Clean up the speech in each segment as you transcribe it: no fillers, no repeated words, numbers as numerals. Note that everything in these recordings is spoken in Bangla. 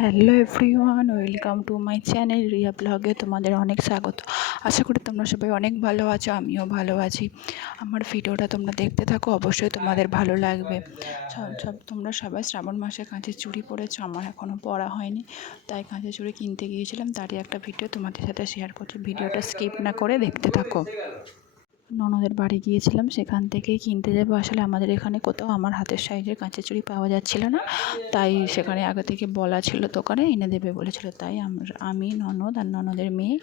Hello everyone, welcome to my channel Riya ব্লগে তোমাদের অনেক স্বাগত। আশা করি তোমরা সবাই অনেক ভালো আছো, আমিও ভালো আছি। আমার ভিডিওটা তোমরা দেখতে থাকো, অবশ্যই তোমাদের ভালো লাগবে। তোমরা সবাই শ্রাবণ মাসে কাঁচের চুড়ি পরেছো, আমার এখনও পরা হয়নি, তাই কাঁচের চুড়ি কিনতে গিয়েছিলাম। তারই একটা ভিডিও তোমাদের সাথে শেয়ার করছি, ভিডিওটা স্কিপ না করে দেখতে থাকো। ননদের বাড়ি গিয়েছিলাম, সেখান থেকেই কিনতে যাবো। আসলে আমাদের এখানে কোথাও আমার হাতের সাইজের কাঁচের চুড়ি পাওয়া যাচ্ছিল না, তাই সেখানে আগে থেকে বলা ছিল দোকানে এনে দেবে বলেছিল। তাই আমি ননদ আর ননদের মেয়ে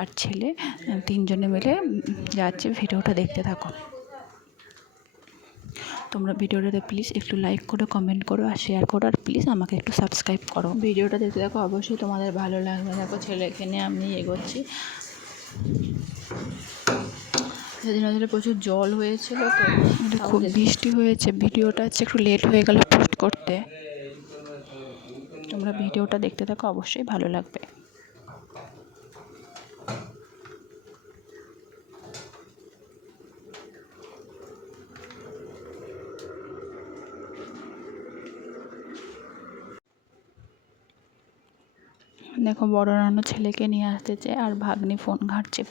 আর ছেলে তিনজনে মিলে যাচ্ছি। ভিডিওটা দেখতে থাকো। তোমরা ভিডিওটাতে প্লিজ একটু লাইক করো, কমেন্ট করো আর শেয়ার করো, আর প্লিজ আমাকে একটু সাবস্ক্রাইব করো। ভিডিওটা দেখতে দেখো, অবশ্যই তোমাদের ভালো লাগবে। দেখো ছেলেকে নিয়ে আমি এগোচ্ছি। সেদিন নদীতে প্রচুর জল হয়েছিল, তো খুব বৃষ্টি হয়েছে। ভিডিওটা হচ্ছে একটু লেট হয়ে গেল পোস্ট করতে। তোমরা ভিডিওটা দেখতে থাকো, অবশ্যই ভালো লাগবে। দেখো বড় নানু ছেলেকে নিয়ে আসতেছে আর ভাগ্নি ফোন ঘাঁটছে।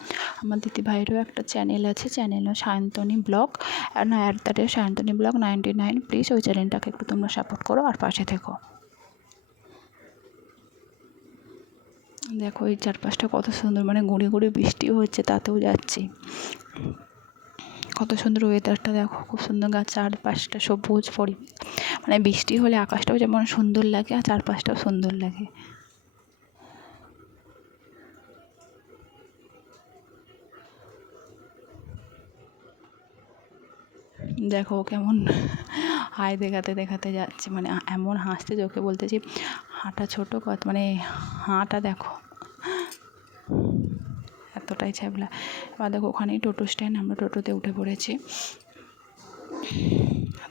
আমার দিদি ভাইয়েরও একটা চ্যানেল আছে, চ্যানেলও সায়ন্তনী ব্লগ, না সায়ন্তনী ব্লগ 99। প্লিজ ওই চ্যানেলটাকে একটু তোমরা সাপোর্ট করো আর পাশে থেকো। দেখো এই চারপাশটা কত সুন্দর, মানে গুঁড়ি গুঁড়ি বৃষ্টিও হচ্ছে, তাতেও যাচ্ছি। কত সুন্দর ওয়েদারটা দেখো, খুব সুন্দর গাছ, চারপাশটা সবুজ মানে বৃষ্টি হলে আকাশটাও যেমন সুন্দর লাগে আর চারপাশটাও সুন্দর লাগে। দেখো কেমন হাই দেখাতে দেখাতে যাচ্ছে, মানে এমন হাসতে চোখে বলতেছি হাঁটা ছোটো কথা, মানে হাঁটা দেখো এতটাই ছ্যাবলা। এবার দেখো ওখানেই টোটো স্ট্যান্ড, আমরা টোটোতে উঠে পড়েছি।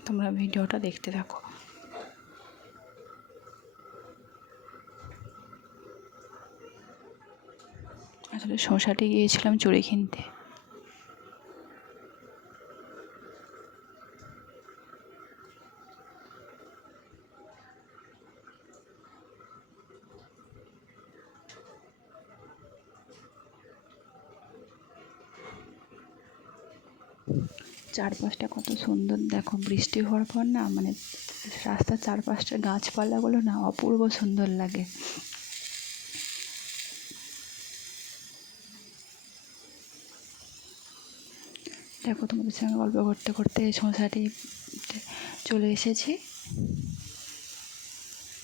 তোমরা ভিডিওটা দেখতে থাকো। আসলে শসাটে গিয়েছিলাম চুড়ি কিনতে। চারপাশটা কত সুন্দর দেখো, বৃষ্টি হওয়ার পর না, মানে রাস্তার চারপাশটা গাছপালাগুলো না অপূর্ব সুন্দর লাগে। দেখো তোমাদের সঙ্গে গল্প করতে করতে সোসাইটি চলে এসেছি।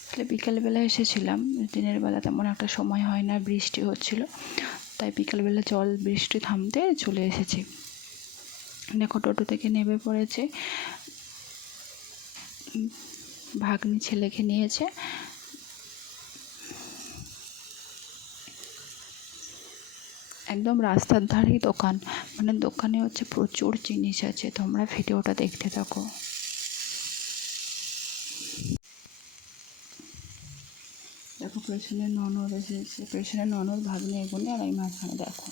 আসলে বিকালবেলা এসেছিলাম, দিনের বেলা তেমন একটা সময় হয় না, বৃষ্টি হচ্ছিল, তাই বিকালবেলা বৃষ্টি থামতে চলে এসেছি। দেখো টোটো থেকে নেমে পড়েছে, ভাগ্নি ছেলেকে নিয়েছে। একদম রাস্তার ধারেই দোকান, মানে দোকানে হচ্ছে প্রচুর জিনিস আছে। তোমরা ভিডিওটা দেখতে থাকো। দেখো পেছনে ননদ এসেছে, পেছনে ননদ ভাগ্নি এগুলি, আর এই মাঝখানে দেখো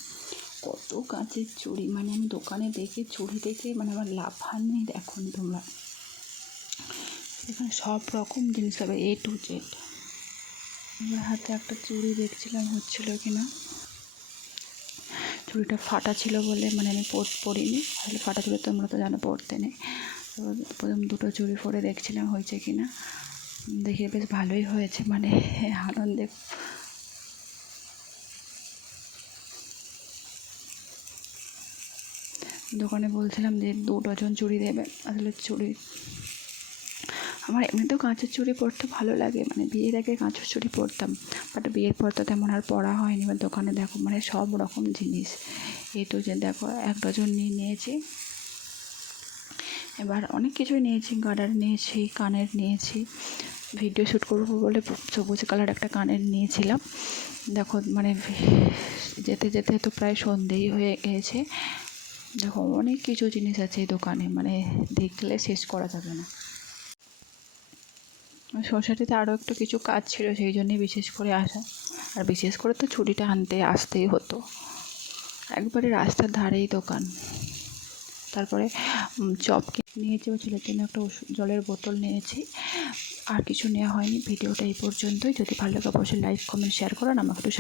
কত কাঁচের চুড়ি। মানে আমি দোকানে দেখে চুড়ি দেখে মানে আমার লাফান নেই। দেখো তোমরা এখানে সব রকম জিনিস হবে, A to Z। আমার হাতে একটা চুড়ি দেখছিলাম হচ্ছিল কিনা, চুড়িটা ফাটা ছিল বলে মানে আমি পরিনি। আসলে ফাটা চুড়ি তোমরা তো জানো পরতে নেই। তো প্রথম দুটো চুড়ি পরে দেখছিলাম হয়েছে কিনা, দেখে বেশ ভালোই হয়েছে, মানে আনন্দে। দোকানে বলছিলাম যে 2 ডজন চুড়ি দেবে। আসলে চুড়ি আমার এমনিতেও কাঁচের চুড়ি পরতে ভালো লাগে, মানে বিয়ের আগে কাঁচের চুড়ি পরতাম, বাট বিয়ের পর তো তেমন আর পরা হয়নি। এবার দোকানে দেখো মানে সব রকম জিনিস A to Z দেখো, 1 ডজন নিয়েছি। এবার অনেক কিছুই নিয়েছি, গার্ডার নিয়েছি, কানের নিয়েছি। ভিডিও শ্যুট করবো বলে সবুজ কালার একটা কানের নিয়েছিলাম। দেখো মানে যেতে যেতে তো প্রায় সন্ধেই হয়ে গেছে। দেখো অনেক কিছু জিনিস আছে এই দোকানে, মানে দেখলে শেষ করা যাবে না। সোসাইটিতে আরও একটু কিছু কাজ ছিল, সেই জন্যই বিশেষ করে আসা। আর বিশেষ করে তো ছুরিটা আসতেই হতো। একবারে রাস্তার ধারেই দোকান। তারপরে চপ নিয়েছি, ও ছেলের জন্য একটা জলের বোতল নিয়েছি। আর কিছু নেওয়া হয়নি। ভিডিওটা এই পর্যন্তই। যদি ভালো লাগে অবশ্যই লাইক কমেন্ট শেয়ার করুন, আমাকে একটু